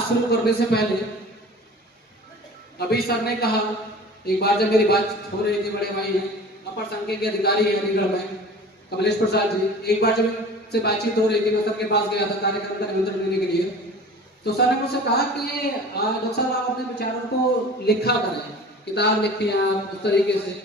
बात शुरू करने से पहले अभी सर ने कहा, एक बार जब मेरी बात हो रही थी, बड़े भाई हैं, अपर संख्या के अधिकारी है अलीगढ़ में, कमलेश प्रसाद जी, एक बार जब से बातचीत हो रही थी, मैं सर के पास गया था कार्यक्रम का निमंत्रण देने के लिए, तो सर ने मुझसे कहा कि डॉक्टर साहब आप अपने विचारों को लिखा करें, किताब लिखिए आप उस तरीके से।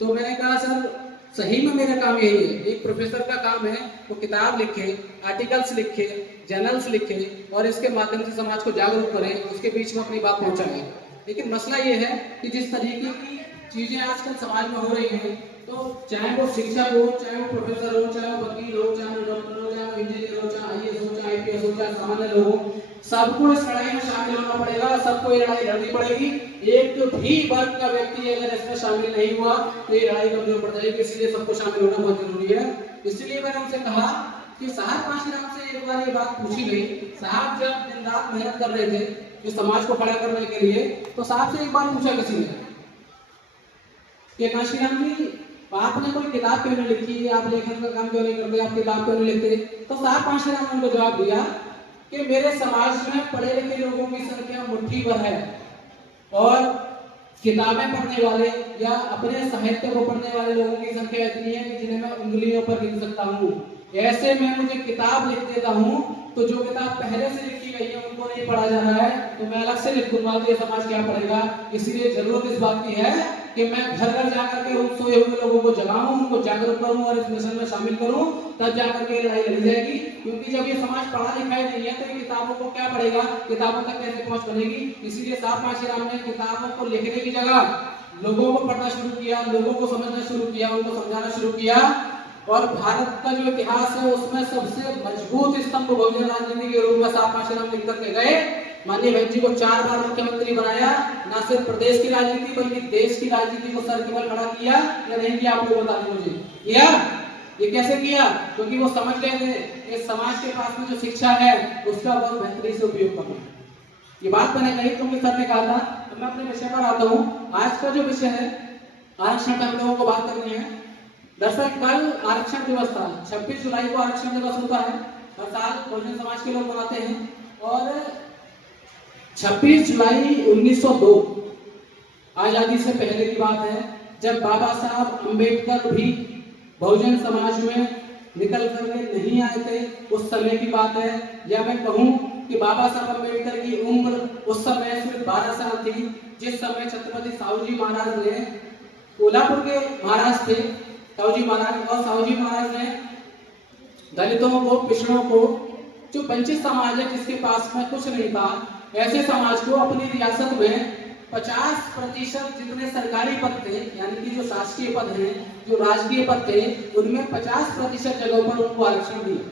तो मैंने कहा सर सही में मेरा काम यही है, एक प्रोफेसर का काम है वो किताब लिखे, आर्टिकल्स लिखे, जर्नल्स लिखे और इसके माध्यम से समाज को जागरूक करें, उसके बीच में अपनी बात पहुंचाएं। लेकिन मसला ये है कि जिस तरीके की चीजें आजकल समाज में हो रही हैं, तो चाहे वो शिक्षक हो, चाहे वो प्रोफेसर हो, चाहे वो वकील हो, चाहे वो डॉक्टर हो, चाहे वो इंजीनियर हो, चाहे IAS हो, चाहे IPS हो, चाहे सामान्य लोग हो, सबको इस लड़ाई में शामिल होना पड़ेगा, सबको ये लड़ाई लड़नी पड़ेगी। एक भी वर्ग का व्यक्ति अगर इसमें शामिल नहीं हुआ तो ये लड़ाई कमजोर पड़ जाएगी, इसलिए सबको शामिल होना बहुत जरूरी है। इसलिए मैंने उनसे कहा कि साहब काशीराम से एक बार ये बात पूछी गई, साहब जब दिन रात मेहनत कर रहे थे इस समाज को खड़ा करने के लिए, तो साहब से एक बार पूछा किसी ने कि काशीराम जी आपने कोई किताब क्यों नहीं लिखी, आप लेखन का काम क्यों नहीं करते, आप किताब क्यों नहीं लिखते? तो साहब काशीराम ने उनको जवाब दिया कि मेरे समाज में पढ़े लिखे लोगों की संख्या मुट्ठी भर है और किताबें पढ़ने वाले या अपने साहित्य को पढ़ने वाले लोगों की संख्या इतनी है कि जिन्हें मैं उंगलियों पर गिन सकता हूँ। ऐसे में मुझे किताब लिख देता हूँ तो जो किताब पहले से लिखी गई है उनको नहीं पढ़ा जा रहा है, तो मैं अलग से लिख दूंगा तो ये समाज क्या पढ़ेगा। इसलिए जरूरत इस बात की है कि मैं घर घर जाकर के उन सोए हुए लोगों को जगाऊं, उनको जागरूक करूं और इस मिशन में शामिल करूं, तब जाकर के लड़ाई लड़ी जाएगी। क्योंकि जब ये समाज पढ़ा लिखा ही नहीं है तो ये किताबों को क्या पढ़ेगा, किताबों तक कैसे पहुंच बनेगी। इसीलिए साहब काशीराम ने किताबों को लिखने की जगह लोगों को पढ़ना शुरू किया, लोगों को समझना शुरू किया, उनको समझाना शुरू किया। और भारत का जो इतिहास है उसमें सबसे मजबूत स्तंभ बहुजन राजनीति के रूप में साहब काशीराम लिख करके गए। माननीय बहन जी को 4 बार मुख्यमंत्री बनाया, न सिर्फ प्रदेश की राजनीति बल्कि देश की राजनीति को सर केवल खड़ा किया या नहीं किया, आप लोग बता दें मुझे। किया? ये कैसे किया? क्योंकि वो समझ गए थे कि समाज के पास में जो शिक्षा है उसका बहुत बेहतरीन से उपयोग करना है। ये बात मैंने कही क्योंकि सर ने कहा था। तो मैं अपने विषय पर आता हूँ। आज का जो विषय है आरक्षण पर हम लोगों को बात करनी है। दरअसल कल आरक्षण दिवस था, 26 जुलाई को आरक्षण दिवस होता है, हर साल बहुजन समाज के लोग मनाते हैं। और 26 जुलाई 1902 आजादी से पहले की बात है, जब बाबा साहब अम्बेडकर भी बहुजन समाज में निकल करके नहीं आए थे, उस समय की बात है। या मैं कहूं कि बाबा साहब अम्बेडकर की उम्र उस समय सिर्फ 12 साल थी, जिस समय छत्रपति साहू जी महाराज ने, कोल्हापुर के महाराज थे साहू जी महाराज, और साहू जी महाराज ने दलितों को, पिछड़ों को, जो वंचित समाज है जिसके पास में कुछ नहीं था, ऐसे समाज को अपनी रियासत में 50% जितने सरकारी पद थे, यानी कि जो शासकीय पद हैं, जो राजकीय पद थे, उनमें 50% जगहों पर उनको आरक्षण दिया।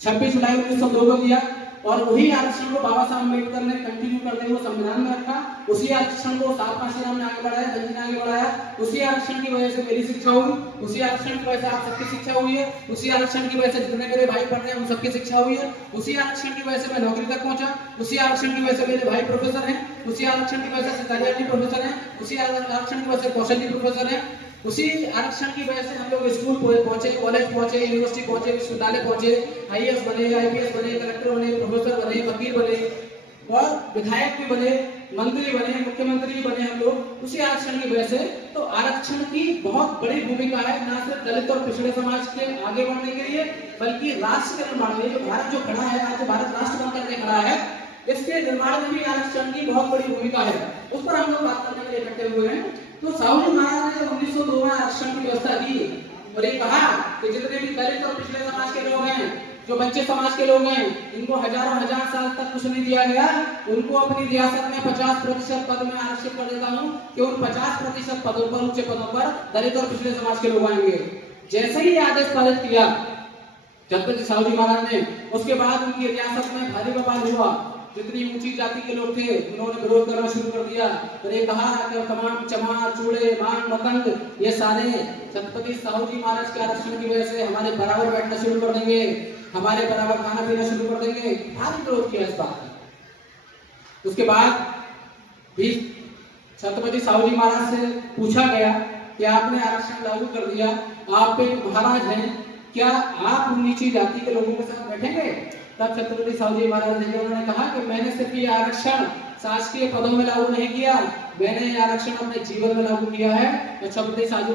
26 जुलाई 1902 को दिया। और वही आरक्षण को बाबा साहब अम्बेडकर ने कंटिन्यू करते हुए संविधान में रखा। उसी आरक्षण को साहब काशीराम ने आगे बढ़ाया, गंजी ने आगे बढ़ाया। उसी आरक्षण की वजह से मेरी शिक्षा हुई, उसी आरक्षण की वजह से आप सबकी शिक्षा हुई है, उसी आरक्षण की वजह से जितने मेरे भाई पढ़ रहे हैं उन सबकी शिक्षा हुई है, उसी आरक्षण की वजह से मैं नौकरी तक पहुंचा, उसी आरक्षण की वजह से मेरे भाई प्रोफेसर हैं, उसी आरक्षण की वजह से कल्याणी प्रोफेसर हैं, उसी आरक्षण की वजह से कौशल जी प्रोफेसर हैं, उसी आरक्षण की वजह से हम लोग स्कूल पहुंचे, कॉलेज पहुंचे, यूनिवर्सिटी पहुंचे, विश्वविद्यालय पहुंचे, IAS बने, IPS बने, कलेक्टर बने, प्रोफेसर बने, वकील बने और विधायक भी बने, मंत्री बने, मुख्यमंत्री बने हम लोग उसी आरक्षण की वजह से। तो आरक्षण की बहुत बड़ी भूमिका है, न सिर्फ दलित और पिछड़े समाज के आगे बढ़ने के लिए बल्कि राष्ट्र के निर्माण में। जो भारत जो खड़ा है, आज भारत राष्ट्र बन करके खड़ा है, इसके निर्माण में भी आरक्षण की बहुत बड़ी भूमिका है। उस पर हम लोग बात करने के लिए इकट्ठे हुए हैं। तो साहू जी महाराज ने 1902 में आरक्षण की व्यवस्था की और ये कहा कि जितने भी दलित और पिछड़े समाज के लोग हैं, जो वंचित समाज के लोग हैं, इनको हजारों हजार साल तक कुछ नहीं दिया गया, उनको अपनी रियासत में 50% पद में आरक्षित कर देता हूं कि उन 50% पदों पर, ऊंचे पदों पर दलित और पिछड़े समाज के लोग आएंगे। जैसे ही आदेश पारित किया छत्रपति साहू जी महाराज ने, उसके बाद उनकी रियासत में भारी बवाल हुआ। जितनी ऊंची जाति के लोग थे उन्होंने विरोध करना शुरू कर दिया। फिर ये कहा कि तमाम चमार, चूड़े, मान, मतंग, ये सारे छत्रपति साहू जी महाराज के आरक्षण की वजह से हमारे बराबर बैठना शुरू कर देंगे, हमारे बराबर खाना पीना शुरू कर देंगे। भारी विरोध किया इस बात का। उसके बाद भी छत्रपति साहू जी महाराज से पूछा गया कि आपने आरक्षण लागू कर दिया, आप एक महाराज हैं, क्या आप नीची जाति के लोगों के साथ बैठेंगे? तब छत्रपति साहू जी महाराज ने उन्होंने कहा कि मैंने सिर्फ ये ये आरक्षण शासकीय पदों में लागू नहीं किया, मैंने ये आरक्षण अपने जीवन में लागू किया है। तो छत्रपति साहूजी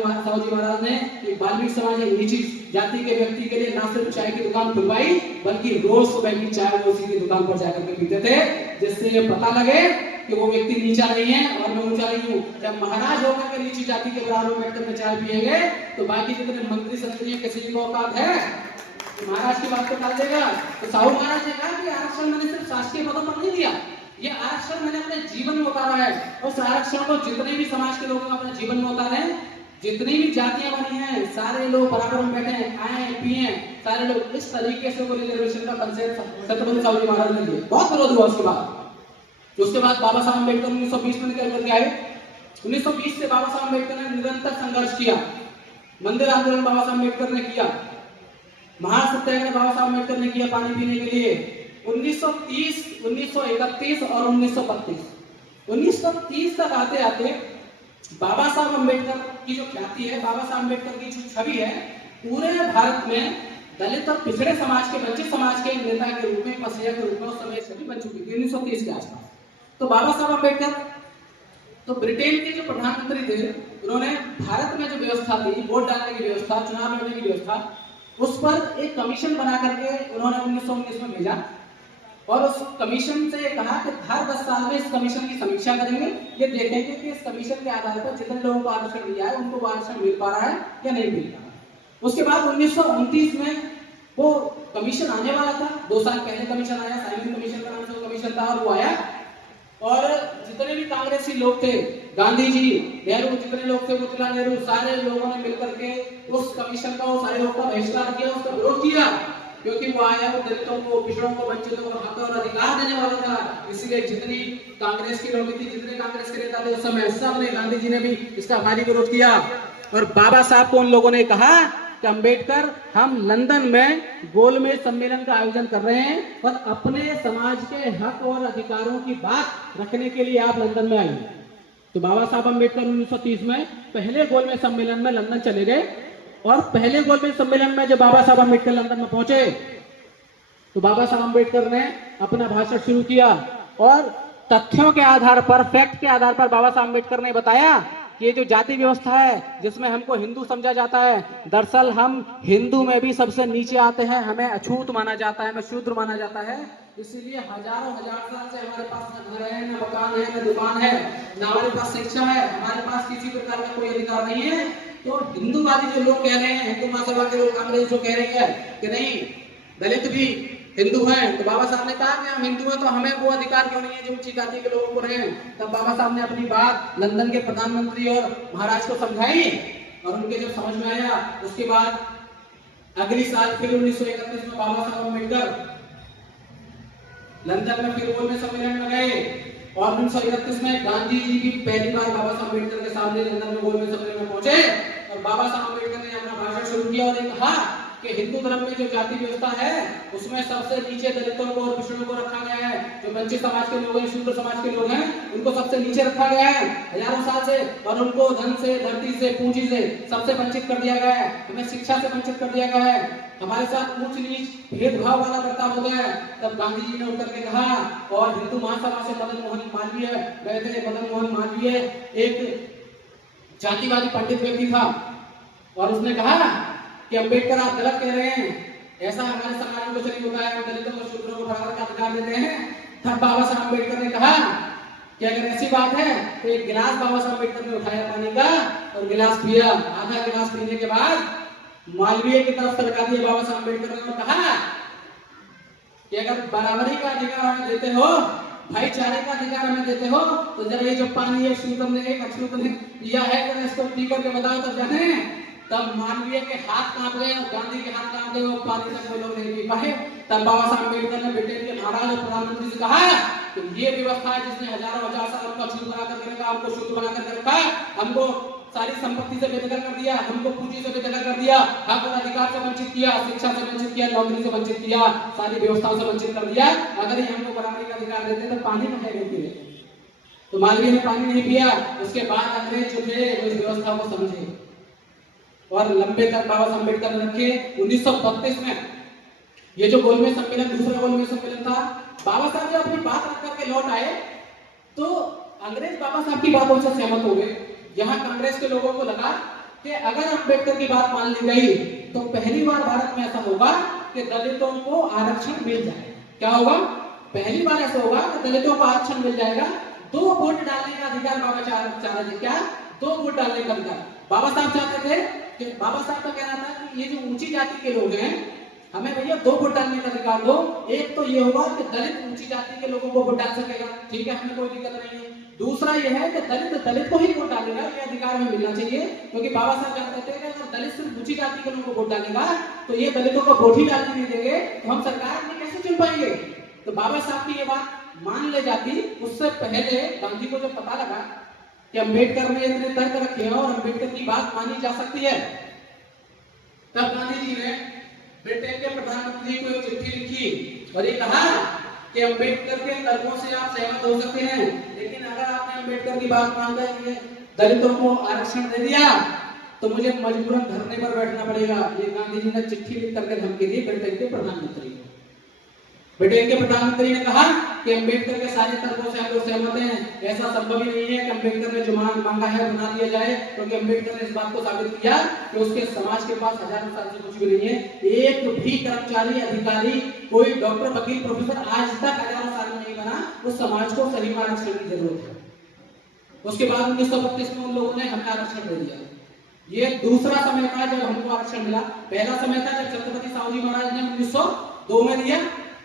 महाराज ने एक वाल्मीकि समाज की नीची जाति के व्यक्ति के लिए ना सिर्फ चाय की दुकान खुलवाई, बल्कि रोज सुबह की चाय वो उसी की दुकान पर जाकर के पीते थे, जिससे ये पता लगे कि वो व्यक्ति नीचा नहीं है और मैं ऊंचा नहीं हूँ। जब महाराज होकर के नीची जाति के बराबर बैठकर के चाय पिएंगे तो बाकी जितने मंत्री संतरी किसी की औकात है महाराज की बात को टाल देगा। तो साहू महाराज ने कहा कि आरक्षण मैंने सिर्फ शासकीय पदों पर नहीं दिया, ये आरक्षण मैंने अपने जीवन में उतारा है। उस आरक्षण को जितने भी समाज के लोग अपने जीवन में उतारे, जितनी भी जातियां बनी हैं, सारे लोग बराबर में बैठे, खाएं पिए, सारे लोग इस तरीके से वो रिजर्वेशन का कंसेप्ट छत्रपति साहूजी महाराज ने दिया। बहुत विरोध हुआ उसके बाद बाबा साहब अम्बेडकर 1920 में निकल करके आए। 1920 से बाबा साहब अम्बेडकर ने निरंतर संघर्ष किया, मंदिर आंदोलन बाबा साहब अम्बेडकर ने किया, महासत्याग्रह बाबा साहब अम्बेडकर ने किया पानी पीने के लिए। 1930, 1931 और 1932, 1930 तक आते आते बाबा साहब अम्बेडकर की जो ख्याति है, बाबा साहब अम्बेडकर की जो छवि है, पूरे भारत में दलित और पिछड़े समाज के, वंचित समाज के नेता के रूप में, मसीहा के रूप में उस समय छवि बन चुकी थी 1930 के आसपास। तो बाबा साहब अम्बेडकर तो ब्रिटेन के जो प्रधानमंत्री थे, उन्होंने भारत में जो व्यवस्था थी, वोट डालने की व्यवस्था, चुनाव लड़ने की व्यवस्था, उस पर एक कमीशन बना करके उन्होंने 1919 में भेजा और उस कमीशन से कहा कि हर 10 साल में इस कमीशन की समीक्षा करेंगे, ये देखेंगे कि इस कमीशन के आधार पर जितने लोगों को आरक्षण दिया है उनको वो आरक्षण मिल पा रहा है या नहीं मिल पा रहा। उसके बाद 1929 में वो कमीशन आने वाला था, 2 साल पहले कमीशन आया, साइमन कमीशन का नाम से वो कमीशन था, और वो आया और जितने भी कांग्रेसी लोग थे, गांधी जी, नेहरू, जितने लोग थे, मोतीलाल नेहरू, सारे लोगों ने मिलकर के उस कमीशन का, वो सारे लोगों का बहिष्कार किया, उसका विरोध किया, क्योंकि वो आया वो दलितों को, पिछड़ों को, वंचितों को हक और अधिकार देने वाला था। इसलिए जितनी कांग्रेस की लोग थी, जितने कांग्रेस के नेता थे उस समय, सबने, गांधी जी ने भी इसका भारी विरोध किया। और बाबा साहब को उन लोगों ने कहा कि अम्बेडकर, हम लंदन में गोलमेज सम्मेलन का आयोजन कर रहे हैं और अपने समाज के हक और अधिकारों की बात रखने के लिए आप लंदन में आइए। तो बाबा साहब अम्बेडकर 1930 में पहले गोलमेज सम्मेलन में लंदन चले गए और पहले गोलमेज सम्मेलन में जब बाबा साहब अम्बेडकर लंदन में पहुंचे तो बाबा साहब अम्बेडकर ने अपना भाषण शुरू किया और तथ्यों के आधार पर, फैक्ट के आधार पर बाबा साहब अम्बेडकर ने बताया कि ये जो जाति व्यवस्था है जिसमें हमको हिंदू समझा जाता है, दरअसल हम हिंदू में भी सबसे नीचे आते हैं, हमें अछूत माना जाता है, हमें शूद्र माना जाता है। इसीलिए हजारों हजार साल से हमारे पास न घर है, न मकान है, न दुकान है, न हमारे पास शिक्षा है, हमारे पास किसी प्रकार का कोई अधिकार नहीं है। तो हिंदूवादी जो लोग कह रहे हैं, हिंदू महासभा के लोग, कांग्रेस जो कह रही है कि नहीं दलित भी हिंदू हैं, तो बाबा साहब ने कहा कि हम हिंदू हैं तो हमें वो अधिकार क्यों नहीं है जो ऊंची जाति के लोगों को रहे। तब बाबा साहब ने अपनी बात लंदन के प्रधानमंत्री और महाराज को समझाई और उनके जब समझ में आया, उसके बाद अगली साल फिर 1931 में बाबा साहब अम्बेडकर लंदन में फिर गोलमेज सम्मेलन में गए और 1931 में गांधी जी भी पहली बार बाबा साहब अम्बेडकर के सामने लंदन में गोलमेज सम्मेलन में पहुंचे और बाबा साहब अम्बेडकर ने अपना भाषण शुरू किया और कहा कि हिंदू धर्म में जो जाति व्यवस्था है उसमें सबसे नीचे दलितों को और पिछड़ों को रखा गया है। जो वंचित समाज के लोग हैं, शूद्र समाज के लोग हैं, उनको सबसे नीचे रखा गया है हजारों साल से और उनको धन से, धरती से, पूंजी से सबसे वंचित कर दिया गया है, हमें शिक्षा से वंचित कर दिया गया है, हमारे साथ ऊंच नीच भेदभाव वाला बर्ताव हो गया है। तब गांधी जी ने उतर के कहा और हिंदू महासभा से मदन मोहन मालवीय गए थे। मदन मोहन मालवीय एक जातिवादी पंडित व्यक्ति था और उसने कहा कि अम्बेडकर आप गलत कह रहे हैं, ऐसा हमारे समाज में कुछ नहीं होता है, हम दलितों को, शूद्रों को बराबर का अधिकार देते हैं। तब बाबा साहब अम्बेडकर ने कहा कि अगर ऐसी बात है तो एक गिलास बाबा साहब अम्बेडकर ने उठाया पानी का और गिलास पिया। आधा गिलास पीने के बाद मालवीय की तरफ सरका दिया बाबा साहब अम्बेडकर ने और कहा कि अगर बराबरी का अधिकार हमें देते हो, भाईचारे का अधिकार हमें देते हो, तो जब ये जो पानी है शूद्र ने, एक अछूत ने पिया है, जरा इसको पी करके बताओ तो जाने। तब मालवीय के हाथ कांप गए और गांधी के हाथ कांप गए और पानी तक वो लोग नहीं पी पाए। तब बाबा साहब अम्बेडकर ने ब्रिटेन के महाराज और प्रधानमंत्री से कहा कि ये व्यवस्था है जिसने हजारों हजार साल हमको अछूत बना कर रखा, हमको शुद्ध बना कर रखा, हमको सारी संपत्ति से बेदखल कर दिया, हमको पूंजी से बेदखल कर दिया, हक और अधिकार से वंचित किया, शिक्षा से वंचित किया, नौकरी से वंचित किया, सारी व्यवस्थाओं से वंचित कर दिया। अगर ये हमको बराबरी का अधिकार देते तो पानी में है नहीं। तो मालवीय ने पानी नहीं पिया। उसके बाद अंग्रेज जो थे वो इस व्यवस्था को समझे और लंबे तक बाबा साहब अम्बेडकर ने रखे। 1932 में ये जो गोलमेज सम्मेलन, दूसरा गोलमेज सम्मेलन था, बाबा साहब जब अपनी बात रख करके लौट आए तो अंग्रेज बाबा साहब की बातों से सहमत हो गए। यहाँ कांग्रेस के लोगों को लगा कि अगर अंबेडकर की बात मान ली गई तो पहली बार भारत में ऐसा होगा कि दलितों को आरक्षण मिल जाएगा। क्या होगा? पहली बार ऐसा होगा कि दलितों को आरक्षण मिल जाएगा। 2 वोट डालने का अधिकार बाबा चाह रहे थे। क्या? 2 वोट डालने का अधिकार बाबा साहब चाहते थे। कि बाबा साहब का कहना था कि ये जो ऊंची जाति के लोग हैं, हमें भैया 2 वोट डालने का अधिकार दो। एक तो ये होगा कि दलित ऊंची जाति के लोगों को वोट डाल सकेगा, ठीक है, हमें कोई दिक्कत नहीं है। दूसरा यह है कि दलित को ही वोट डालेगा, ये अधिकार हमें मिलना चाहिए। क्योंकि बाबा साहब चाहते थे कि अगर दलित सिर्फ ऊंची जाति के लोगों को वोट डालेगा तो ये दलितों को वोट ही डालने नहीं देंगे, तो हम सरकार में कैसे चुन पाएंगे। तो बाबा साहब की ये बात मान ले जाती। उससे पहले गांधी को जब पता लगा कि अंबेडकर ने इतने तर्क रखे हैं और अंबेडकर की बात मानी जा सकती है, तब गांधी जी ने ब्रिटेन के प्रधानमंत्री को एक चिट्ठी लिखी और ये कहा कि अंबेडकर के तर्कों से आप सहमत हो सकते हैं, लेकिन अगर आपने अंबेडकर की बात मानकर दलितों को आरक्षण दे दिया तो मुझे मजबूरन धरने पर बैठना पड़ेगा। ये गांधी जी ने चिट्ठी लिख करके धमकी दी ब्रिटेन के प्रधानमंत्री को। ब्रिटेन के प्रधानमंत्री ने कहा कि अंबेडकर के सारे तर्कों से हम लोग सहमत हैं, ऐसा संभव ही नहीं है कि अंबेडकर ने जो मांगा है बना दिया जाए, क्योंकि अंबेडकर ने इस बात को साबित किया कि उसके समाज के पास हजारों साल से कुछ भी नहीं है। एक भी कर्मचारी, अधिकारी, कोई डॉक्टर, वकील, प्रोफेसर आज तक हजारों साल में नहीं बना। उस समाज को सही में आरक्षण की जरूरत है। उसके बाद 1932 में उन लोगों ने हमें आरक्षण दे दिया। ये दूसरा समय था जब हमको आरक्षण मिला। पहला समय था जब छत्रपति साहू महाराज ने 1902 में दिया,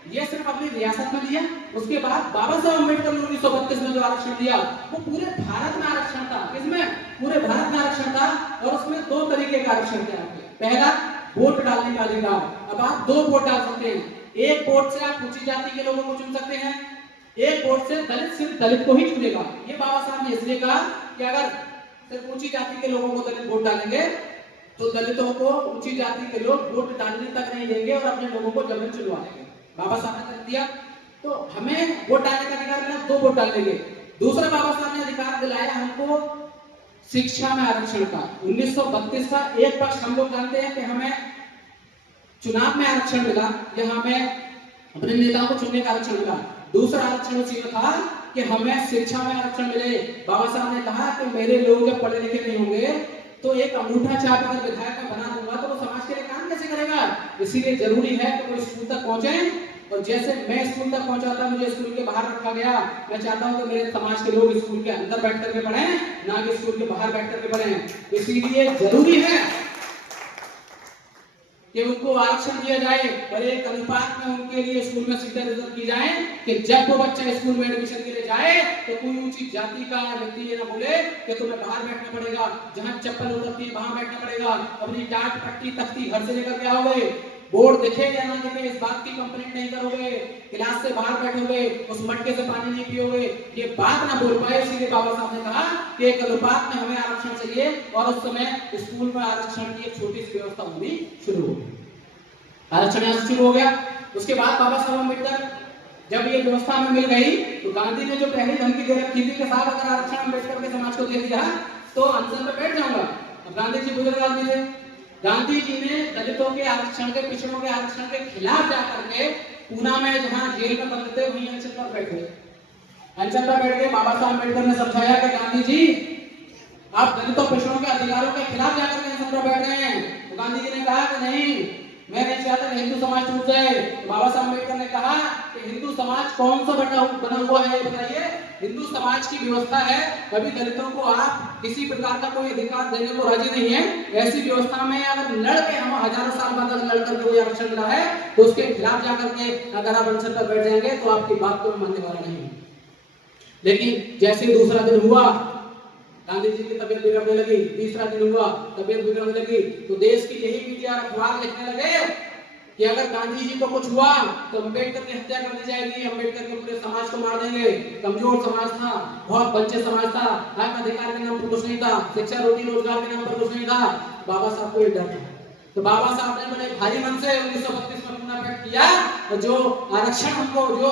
ये सिर्फ अपनी रियासत में दिया। उसके बाद बाबा साहब अम्बेडकर ने 1932 में जो आरक्षण दिया वो पूरे भारत में आरक्षण था। किसमें? पूरे भारत में आरक्षण था। और उसमें 2 तरीके का आरक्षण था। पहला, वोट डालने का अधिकार। अब आप 2 वोट डाल सकते हैं। एक वोट से आप ऊंची जाति के लोगों को चुन सकते हैं, एक वोट से दलित सिर्फ दलित को ही चुनेगा। ये बाबा साहब ने इसलिए कहा कि अगर सिर्फ ऊंची जाति के लोगों को दलित वोट डालेंगे तो दलितों को ऊंची जाति के लोग वोट डालने तक नहीं देंगे और अपने लोगों को जबरन चुनवा देंगे। बाबा साहब ने दिया तो हमें वोट डालने का अधिकार मिला, 2 वोट डाल देंगे। दूसरा बाबा साहब ने अधिकार दिलाया हमको शिक्षा में आरक्षण का। 1932 का एक पक्ष हम लोग जानते हैं कि हमें चुनाव में आरक्षण मिला, या हमें अपने नेताओं को चुनने का आरक्षण मिला। दूसरा आरक्षण उसी में था कि हमें शिक्षा में आरक्षण मिले। बाबा साहब ने कहा कि मेरे लोग जब पढ़े लिखे नहीं होंगे तो एक अंगूठा छाप अगर विधायक का बना दूंगा तो वो समाज के लिए काम कैसे करेगा। इसीलिए जरूरी है कि वो स्कूल तक पहुंचे। और जैसे मैं स्कूल तक पहुंचा था, मुझे स्कूल के बाहर रखा गया, मैं चाहता हूं कि मेरे समाज के लोग स्कूल के अंदर बैठ करके पढ़ें, ना कि स्कूल के बाहर बैठ करके पढ़ें। इसीलिए जरूरी है कि उनको आरक्षण दिया जाए और एक अनुपात में उनके लिए स्कूल में सीटें रिजर्व की जाए कि जब वो बच्चा स्कूल में एडमिशन के लिए जाए तो कोई ऊंची जाति का व्यक्ति ये ना बोले कि तुम्हें बाहर बैठना पड़ेगा, जहां चप्पल उतरती है वहां बैठना पड़ेगा, अपनी टाट पट्टी तख्ती घर से लेकर के आओगे, बोर्ड दिखे या ना दिखे इस बात की कंप्लेंट नहीं करोगे, क्लास से बाहर बैठोगे, उस मटके से पानी नहीं पियोगे, ये बात ना बोल पाए। इसीलिए बाबा साहब ने कहा कि एक अनुपात में हमें आरक्षण चाहिए। और उस समय स्कूल में आरक्षण की एक छोटी सी व्यवस्था होनी शुरू हो गई। आरक्षण यहाँ शुरू हो गया। उसके बाद बाबा साहब अम्बेडकर जब ये व्यवस्था हमें मिल गई तो गांधी ने जो पहली धमकी दे रखी थी कि साहब अगर आरक्षण अम्बेडकर के समाज को दे दिया तो अनशन पे बैठ जाऊंगा। अब गांधी जी बुजुर्ग आदमी थे। गांधी जी ने दलितों के आरक्षण के, पिछड़ों के आरक्षण के खिलाफ जाकर के पूना में जहां जेल में बंद थे वहीं अनशन पर बैठे। अनशन पर बैठ के बाबा साहब अम्बेडकर ने समझाया कि गांधी जी आप दलितों पिछड़ों के अधिकारों के खिलाफ जाकर के अनशन पर बैठ रहे हैं। तो गांधी जी ने कहा कि नहीं, मैं नहीं चाहता कि हिंदू समाज टूट जाए। बाबा साहब अम्बेडकर ने कहा कि हिंदू समाज कौन सा बना हुआ है बताइए। हिंदू समाज की व्यवस्था है, कभी दलितों को आप किसी प्रकार का कोई अधिकार देने को राजी नहीं है। ऐसी व्यवस्था में अगर लड़ के हम हजारों साल बाद लड़ करके कोई आरक्षण मिला है तो उसके खिलाफ जाकर के अगर आप अनशन पर बैठ जाएंगे तो आपकी बात को मानने वाला नहीं। लेकिन जैसे दूसरा दिन हुआ, गांधी जी की तबीयत बिगड़ने लगी, तीसरा दिन हुआ, तबीयत बिगड़ने लगी, तो देश की यही मीडिया अखबार लिखने लगे कि अगर गांधी जी को कुछ हुआ तो अम्बेडकर की हत्या कर दी जाएगी, अम्बेडकर के पूरे समाज को मार देंगे। कमजोर समाज था, बहुत वंचित समाज था, हक अधिकार के नाम पर कुछ नहीं था, शिक्षा रोटी रोजगार के नाम पर कुछ नहीं था। बाबा साहब को ये डर था। तो बाबा साहब ने बड़े भारी मन से 1932 में अपना पेट किया। जो आरक्षण हमको जो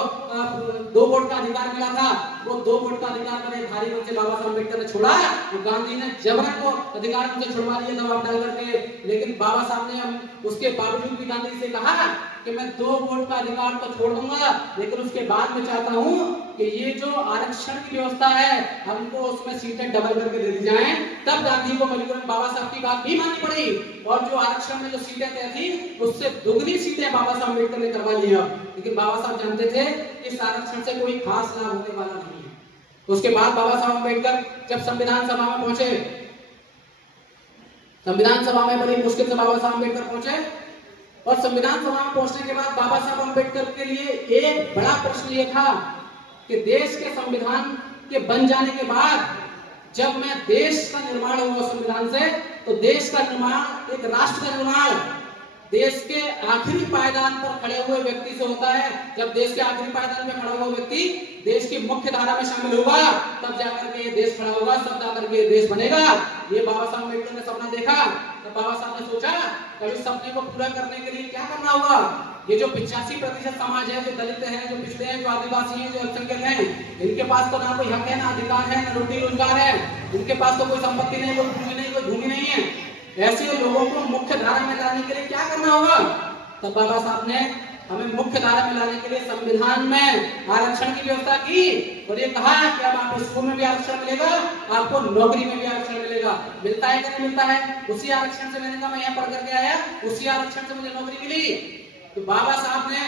2 वोट का अधिकार मिला था वो 2 वोट का अधिकार बड़े भारी मन से बाबा साहब अम्बेडकर ने छोड़ा। तो गांधी ने जबरन को अधिकार उनसे छुड़वा लिया दबाव डाल करके। लेकिन बाबा साहब ने हम उसके बावजूद भी गांधी से कहा कि मैं 2 वोट का अधिकार तो छोड़ दूंगा, लेकिन उसके बाद मैं चाहता हूं कि ये जो आरक्षण की व्यवस्था है हमको उसमें सीटें डबल करके दे दी जाएं। तब गांधी को मजबूरन बाबा साहब की बात भी माननी पड़ी और जो आरक्षण में जो सीटें तय थी उससे दुगनी सीटें बाबा साहब अम्बेडकर ने करवा ली। लेकिन बाबा साहब जानते थे कि इस आरक्षण से कोई खास लाभ होने वाला नहीं है। उसके बाद बाबा साहब अम्बेडकर जब संविधान सभा में पहुंचे, संविधान सभा में बड़ी मुश्किल से बाबा साहब अम्बेडकर पहुंचे और संविधान सभा में पहुंचने के बाद बाबा साहब अम्बेडकर के लिए एक बड़ा प्रश्न ये था कि देश के संविधान के बन जाने के बाद जब मैं देश का निर्माण हुआ संविधान से, तो देश का निर्माण, एक राष्ट्र का निर्माण देश के आखिरी पायदान पर खड़े हुए व्यक्ति से होता है। जब देश के आखिरी पायदान में खड़ा हुआ व्यक्ति देश की मुख्य धारा में शामिल होगा तब जाकर के ये देश खड़ा होगा, तब जाकर के ये देश बनेगा। ये बाबा साहब अम्बेडकर ने सपना देखा, तो बाबा साहब ने सोचा कि इस सपने को पूरा करने के लिए क्या करना होगा। ये जो 85% समाज है, जो दलित है, जो पिछड़े हैं, जो आदिवासी हैं, जो अल्पसंख्यक हैं, इनके पास तो ना कोई हक है, ना अधिकार है, ना रोटी रोजगार है, इनके पास तो कोई संपत्ति नहीं, कोई भूमि नहीं, कोई भूमि नहीं है। ऐसे लोगों को मुख्य धारा में लाने के लिए क्या करना होगा। तब बाबा साहब ने हमें मुख्य धारा में लाने के लिए संविधान में आरक्षण की व्यवस्था की और ये कहा कि अब आपको स्कूल में भी आरक्षण मिलेगा, आपको नौकरी में भी आरक्षण मिलेगा। मिलता है कि नहीं मिलता है? उसी आरक्षण से मैंने कहा मैं यहाँ पढ़ करके आया, उसी आरक्षण से मुझे नौकरी मिली। तो बाबा साहब ने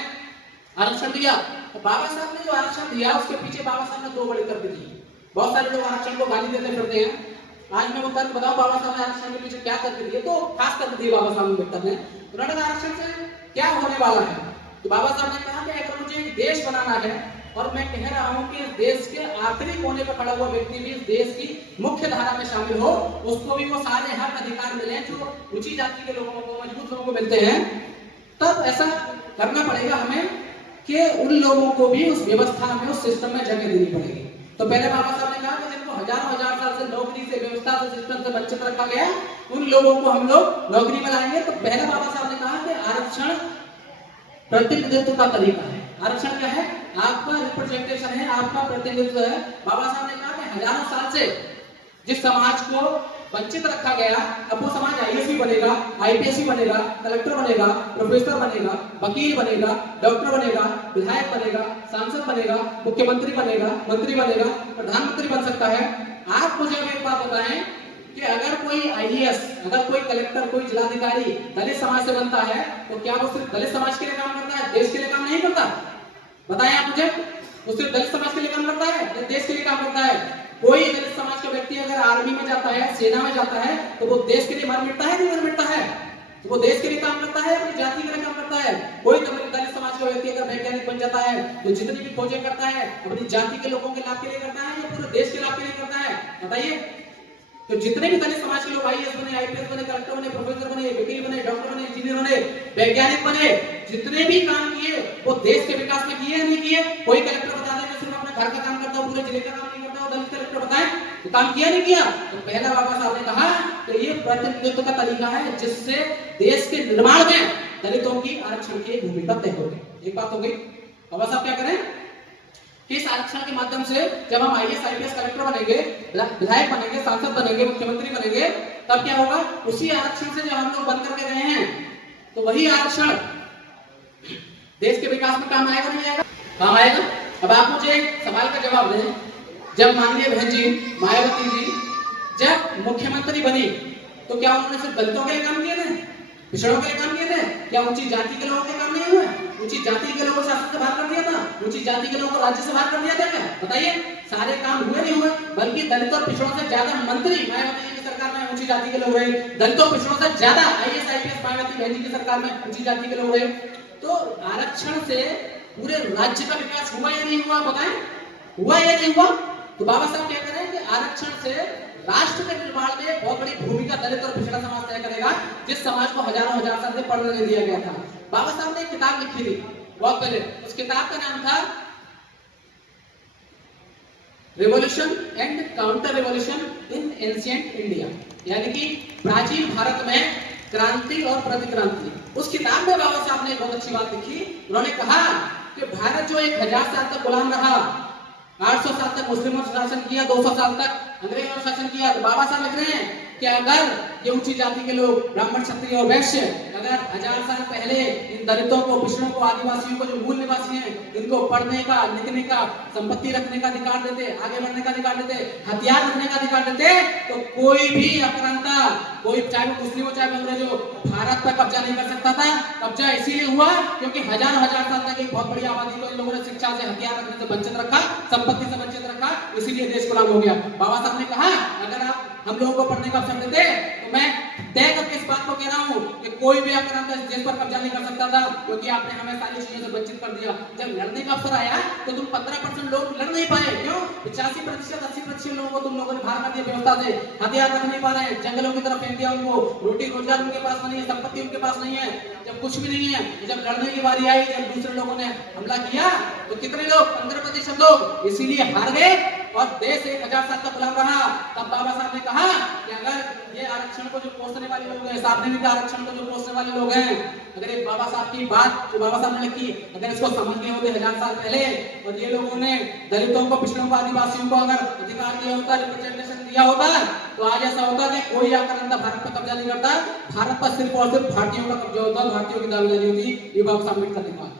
आरक्षण दिया, तो बाबा साहब ने जो आरक्षण दिया उसके पीछे बाबा साहब ने 2 बड़े तर्क दिए। बहुत सारे लोग आरक्षण को गाली देते फिरते हैं, आज मैं वो तर्क बताऊं बाबा साहब ने आरक्षण के पीछे क्या तर्क दिए। तो खास तर्क दिए बाबा साहब अम्बेडकर ने, उन्होंने आरक्षण से क्या होने वाला है। तो बाबा साहब ने कहा कि अगर मुझे एक देश बनाना है और मैं कह रहा हूं कि इस देश के आखिरी कोने पर खड़ा हुआ व्यक्ति भी इस देश की मुख्य धारा में शामिल हो, उसको भी वो सारे हक अधिकार मिले जो ऊंची जाति के लोगों को, मजबूत लोगों को मिलते हैं, तब ऐसा करना पड़ेगा हमें कि उन लोगों को भी उस व्यवस्था में, उस सिस्टम में जगह देनी पड़ेगी। तो पहले बाबा साहब ने कहा कि जिनको हजार साल से नौकरी से, व्यवस्था से, सिस्टम से वंचित रखा गया, उन लोगों को हम लोग नौकरी में लाएंगे। तो पहले बाबा साहब ने कहा कि आरक्षण प्रतिनिधित्व का तरीका है। आरक्षण क्या है? आपका रिप्रेजेंटेशन है, आपका प्रतिनिधित्व है। बाबा साहब ने कहा कि हजारों साल से जिस समाज को वंचित रखा गया, अब वो समाज आईएएस भी बनेगा, आईपीएस भी बनेगा, कलेक्टर बनेगा, प्रोफेसर बनेगा, वकील बनेगा, डॉक्टर बनेगा, विधायक बनेगा, सांसद बनेगा, मुख्यमंत्री बनेगा, मंत्री बनेगा, प्रधानमंत्री बन सकता है। आप मुझे एक बात बताएं कि अगर कोई आईएएस, अगर कोई कलेक्टर, कोई जिलाधिकारी दलित समाज से बनता है तो क्या वो सिर्फ दलित समाज के लिए काम करता है, देश के लिए काम नहीं करता? बताएं आप मुझे, वो सिर्फ दलित समाज के लिए काम करता है या देश के लिए काम करता है? कोई दलित समाज का व्यक्ति अगर आर्मी में जाता है, सेना में जाता है, तो वो देश के लिए मर मिटता है, नहीं मर मिटता है? तो वो देश के लिए काम करता है, अपनी जाति के लिए काम करता है। कोई दलित समाज का व्यक्ति अगर वैज्ञानिक बन जाता है तो जितनी भी खोजें करता है अपनी जाति के लोगों के लाभ के लिए करता है या पूरे देश के लाभ के लिए करता है? बताइए। तो जितने भी दलित समाज के लोग आईएएस बने, आईपीएस बने, कलेक्टर बने, प्रोफेसर बने, वकील बने, डॉक्टर बने, इंजीनियर बने, वैज्ञानिक बने, जितने भी काम किए वो देश के विकास में किए या नहीं किए? कोई कलेक्टर बता दें सिर्फ अपने घर का काम करता हूं, पूरे जिले का काम नहीं करता हूं, दलित कलेक्टर बताएं तो काम किया नहीं किया? तो पहला बाबा साहब ने कहा कि ये प्रतिनिधित्व का तरीका है जिससे देश के निर्माण में दलितों की आरक्षण की भूमिका तय होगी। एक बात हो गई। बाबा साहब क्या करें कि इस आरक्षण के माध्यम से जब हम आईएएस, आईपीएस, कलेक्टर बनेंगे, विधायक बनेंगे, सांसद बनेंगे, मुख्यमंत्री बनेंगे, तब क्या होगा? उसी आरक्षण से जब हम लोग बन करके गए हैं तो वही आरक्षण देश के विकास में काम आएगा, नहीं आएगा? काम आएगा। अब आप मुझे एक सवाल का जवाब दें, जब माननीय बहन जी मायावती जी जब मुख्यमंत्री बनी तो क्या उन्होंने सिर्फ दलितों के लिए काम किए थे, पिछड़ों के लिए काम किए थे? क्या ऊंची जाति के लोगों के काम नहीं हुए? ऊंची जाति के लोगों को शासन से बाहर कर दिया था? ऊंची जाति के लोगों को राज्य से बाहर कर दिया था क्या? बताइए। सारे काम हुए नहीं हुए? बल्कि दलित और पिछड़ों से ज्यादा मंत्री मायावती जी की सरकार में ऊंची जाति के लोग रहे, दलितों पिछड़ों से ज्यादा आईएएस, आईपीएस मायावती बहन जी की सरकार में ऊंची जाति के लोग रहे। तो आरक्षण से पूरे राज्य का विकास हुआ या नहीं हुआ? बताएं, हुआ या नहीं हुआ? तो बाबा साहब क्या करें कि आरक्षण से राष्ट्र के निर्माण में बहुत बड़ी भूमिका दलित और पिछड़ा समाज तय करेगा, जिस समाज को हजारों साल से पढ़ने नहीं दिया गया था। बाबा साहब ने एक किताब लिखी थी बहुत पहले, उस किताब का नाम था revolution and counter revolution in ancient India, यानी कि प्राचीन भारत में क्रांति और प्रतिक्रांति। उस किताब में बाबा साहब ने बहुत अच्छी बात लिखी। उन्होंने कहा कि भारत जो 1000 साल तक गुलाम रहा, 800 साल तक मुस्लिमों ने शासन किया, 200 साल तक अंग्रेजों ने शासन किया, तो बाबा साहब लिख रहे हैं कि अगर ये ऊंची जाति के लोग ब्राह्मण, क्षत्रिय और वैश्य अगर 1000 साल पहले इन दलितों को, पिछड़ों को, आदिवासियों को, जो मूल निवासी हैं, इनको पढ़ने का, लिखने का, संपत्ति रखने का अधिकार देते, आगे बढ़ने का अधिकार देते, हथियार रखने का अधिकार देते, तो कोई भी आक्रांता, कोई चाहे वो मुस्लिम हो चाहे अंग्रेज हो, भारत पर कब्जा नहीं कर सकता था। कब्जा इसीलिए हुआ क्योंकि हजार साल तक एक बहुत बड़ी आबादी को इन लोगों ने शिक्षा से, हथियार रखने से वंचित रखा, संपत्ति से वंचित रखा, इसीलिए देश गुलाम हो गया। बाबा साहब ने कहा अगर आप हम लोगों को पढ़ने का अवसर देते तो मैं तय करके इस बात को कह रहा हूं कि कोई भी आक्रांता इस देश पर कब्जा नहीं कर सकता था, क्योंकि आपने हमें सारी चीजों से वंचित कर दिया। जब लड़ने का अवसर आया तो तुम 15% लोग लड़ नहीं पाए, क्यों? 85%, 80% लोगों को तुम लोगों ने बाहर कर दिया व्यवस्था से, हथियार रख नहीं पा रहे हैं, जंगलों की तरफ फेंक दिया उनको, रोटी रोजगार उनके पास नहीं है, संपत्ति उनके पास नहीं है, जब कुछ भी नहीं है, जब लड़ने की बारी आई, जब दूसरे लोगों ने हमला किया तो कितने लोग? 15% लोग इसीलिए हार गए और देश 1000 साल तक गुलाम रहा। तब बाबा साहब ने कहा कि अगर ये आरक्षण को जो कोसने वाले लोग हैं, सार्वजनिक आरक्षण को जो कोसने वाले लोग हैं, अगर ये बाबा साहब की बात जो बाबा साहब ने लिखी, अगर इसको समझ गए होते 1000 साल पहले और ये लोगों ने दलितों को, पिछड़ों को, आदिवासियों को अगर अधिकार दिया होता, रिप्रेजेंटेशन दिया होता, तो आज ऐसा होता कि कोई आक्रांता भारत पर कब्जा नहीं करता, भारत पर सिर्फ और सिर्फ भारतीयों का कब्जा होता, भारतीयों की दावेदारी होती। ये बाबा साहब अम्बेडकर ने कहा।